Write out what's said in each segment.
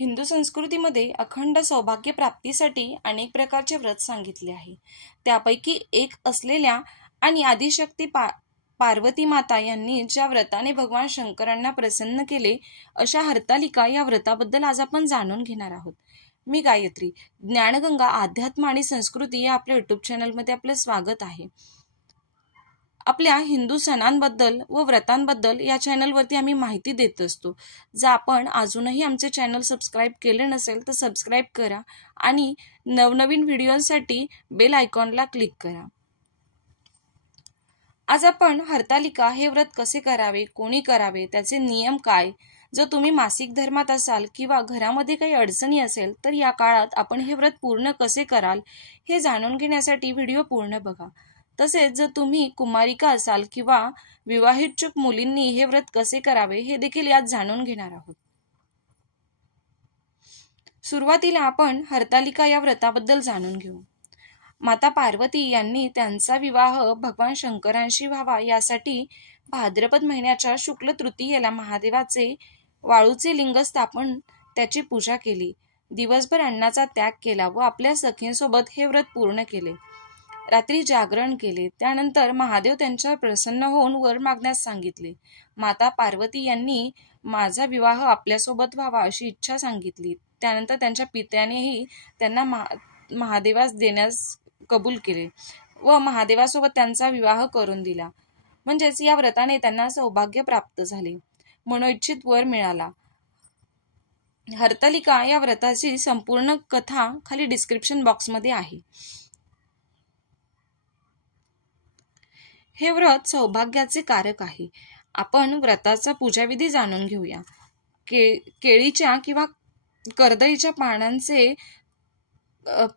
हिंदू संस्कृतीमध्ये अखंड सौभाग्य प्राप्तीसाठी अनेक प्रकारचे व्रत सांगितले आहे. त्यापैकी एक असलेल्या आणि आदिशक्ती पा पार्वती माता यांनी ज्या व्रताने भगवान शंकरांना प्रसन्न केले अशा हरतालिका या व्रताबद्दल आज आपण जाणून घेणार आहोत. मी गायत्री ज्ञानगंगा अध्यात्म आणि संस्कृती या आपल्या यूट्यूब चॅनलमध्ये आपलं स्वागत आहे. आपल्या हिंदू सणांबद्दल व व्रतांबद्दल या चॅनलवरती आम्ही माहिती देत असतो. जर आपण अजूनही आमचे चॅनल सबस्क्राईब केले नसेल तर सबस्क्राईब करा आणि नवनवीन व्हिडिओसाठी बेल आयकॉनला क्लिक करा. आज आपण हरतालिका हे व्रत कसे करावे कोणी करावे त्याचे नियम काय? जर तुम्ही मासिक धर्मात असाल किंवा घरामध्ये काही अडचणी असेल तर या काळात आपण हे व्रत पूर्ण कसे कराल हे जाणून घेण्यासाठी व्हिडिओ पूर्ण बघा. तसेच जर तुम्ही कुमारिका असाल किंवा विवाहितचुक मुलींनी हे व्रत कसे करावे हे देखील यात जाणून घेणार आहोत. सुरुवातीला आपण हरतालिका या व्रताबद्दल जाणून घेऊ. माता पार्वती यांनी त्यांचा विवाह भगवान शंकरांशी व्हावा यासाठी भाद्रपद महिन्याच्या शुक्ल तृतीयेला महादेवाचे वाळूचे लिंग स्थापन त्याची पूजा केली. दिवसभर अन्नाचा त्याग केला व आपल्या सखींसोबत हे व्रत पूर्ण केले. रात्री जागरण केले. त्यानंतर महादेव त्यांच्यावर प्रसन्न होऊन वर मागण्यास सांगितले. माता पार्वती यांनी माझा विवाह आपल्यासोबत व्हावा अशी इच्छा सांगितली. त्यानंतर त्यांच्या पित्यानेही त्यांना महा महादेवास देण्यास कबूल केले व महादेवासोबत त्यांचा विवाह करून दिला. म्हणजेच या व्रताने त्यांना सौभाग्य प्राप्त झाले. मनोइच्छित वर मिळाला. हरतालिका या व्रताची संपूर्ण कथा खाली डिस्क्रिप्शन बॉक्समध्ये आहे. हे व्रत सौभाग्याचे कारक आहे. आपण व्रताचा पूजाविधी जाणून घेऊया. के केळीच्या किंवा कर्दईच्या पानांचे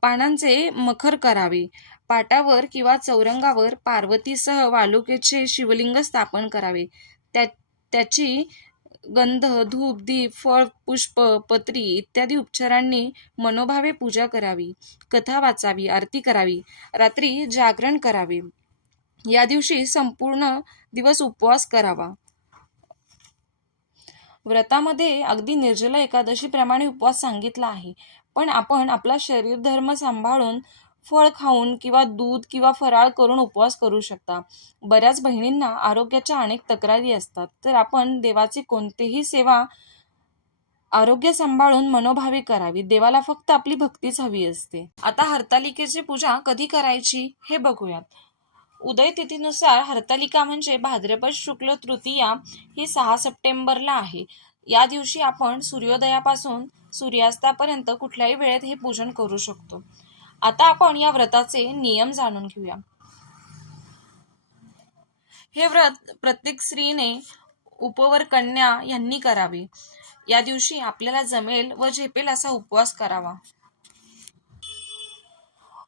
पानांचे मखर करावे. पाटावर किंवा चौरंगावर पार्वतीसह वालुकेचे शिवलिंग स्थापन करावे. त्या त्याची गंध धूप दीप फळ पुष्प पत्री इत्यादी उपचारांनी मनोभावे पूजा करावी. कथा वाचावी आरती करावी. रात्री जागरण करावे. या दिवशी संपूर्ण दिवस उपवास करावा. व्रतामध्ये अगदी निर्जला एकादशीप्रमाणे उपवास सांगितला आहे. पण आपण आपला शरीर धर्म सांभाळून फळ खाऊन किंवा दूध किंवा फराळ करून उपवास करू शकता. बऱ्याच बहिणींना आरोग्याच्या अनेक तक्रारी असतात. तर आपण देवाची कोणतीही सेवा आरोग्य सांभाळून मनोभावे करावी. देवाला फक्त आपली भक्तीच हवी असते. आता हरतालिकेची पूजा कधी करायची हे बघूयात. उदय तिथीनुसार हरतालिका म्हणजे भाद्रपद शुक्ल तृतीया ही सहा सप्टेंबरला आहे. या दिवशी आपण सूर्योदयापासून सूर्यास्तापर्यंत कुठल्याही वेळेत हे पूजन करू शकतो. आता आपण या व्रताचे नियम जाणून घेऊया. हे व्रत प्रत्येक स्त्रीने उपवर कन्या यांनी करावे. या दिवशी आपल्याला जमेल व झेपेल असा उपवास करावा.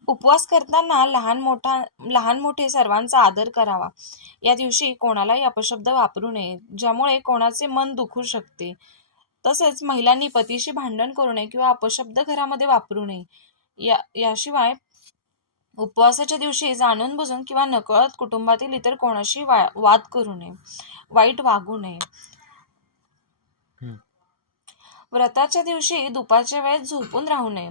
उपवास करताना लहान मोठा लहान मोठे सर्वांचा आदर करावा. या दिवशी कोणालाही अपशब्द वापरू नये ज्यामुळे कोणाचे मन दुखू शकते. तसेच महिलांनी पतीशी भांडण करू नये किंवा अपशब्द घरामध्ये वापरू नये. या याशिवाय उपवासाच्या दिवशी जाणून बुजून किंवा नकळत कुटुंबातील इतर कोणाशी वा वाद करू नये. वाईट वागू नये. व्रताच्या दिवशी दुपारच्या वेळेत झोपून राहू नये.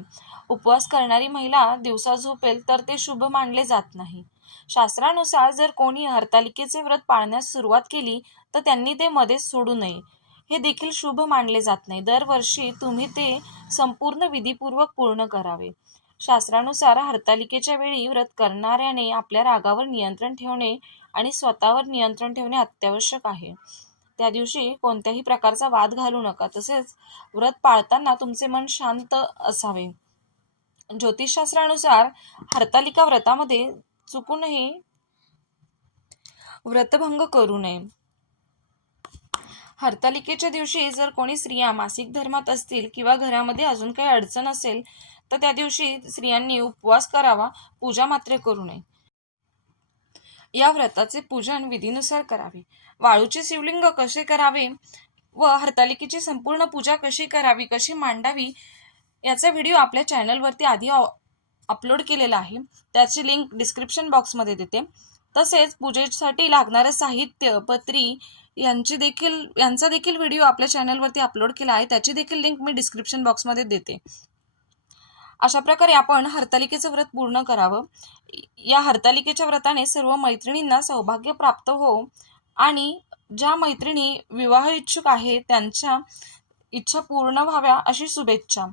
उपवास करणारी महिला दिवसा झोपेल तर ते शुभ मानले जात नाही. शास्त्रानुसार जर कोणी हरतालिकेचे व्रत पाळण्यास सुरुवात केली तर त्यांनी ते मध्येच सोडू नये. हे देखील शुभ मानले जात नाही. दरवर्षी तुम्ही ते संपूर्ण विधीपूर्वक पूर्ण करावे. शास्त्रानुसार हरतालिकेच्या वेळी व्रत करणाऱ्याने आपल्या रागावर नियंत्रण ठेवणे आणि स्वतःवर नियंत्रण ठेवणे अत्यावश्यक आहे. त्या दिवशी कोणत्याही प्रकारचा वाद घालू नका. तसेच व्रत पाळताना तुमचे मन शांत असावे. ज्योतिषशास्त्रानुसार हरतालिका व्रतामध्ये चुकूनही व्रतभंग करू नये. हरतालिकेच्या दिवशी जर कोणी स्त्रिया मासिक धर्मात असतील किंवा घरामध्ये अजून काही अडचण असेल तर त्या दिवशी स्त्रियांनी उपवास करावा पूजा मात्र करू नये. या व्रताचे पूजन विधीनुसार करावे. वाळूचे शिवलिंग कसे करावे व हरतालिकेची संपूर्ण पूजा कशी करावी कशी मांडावी याचा व्हिडिओ आपल्या चॅनलवरती आधी अपलोड केलेला आहे. त्याची लिंक डिस्क्रिप्शन बॉक्समध्ये देते. तसेच पूजेसाठी लागणारं साहित्य पत्री यांची देखील यांचा देखील व्हिडिओ आपल्या चॅनलवरती अपलोड केला आहे. त्याची देखील लिंक मी डिस्क्रिप्शन बॉक्समध्ये देते. अशा प्रकारे आपण हरतालिकेचं व्रत पूर्ण करावं. या हरतालिकेच्या व्रताने सर्व मैत्रिणींना सौभाग्य प्राप्त हो आणि ज्या मैत्रिणी विवाह इच्छुक आहे त्यांच्या इच्छा पूर्ण व्हाव्या अशी शुभेच्छा.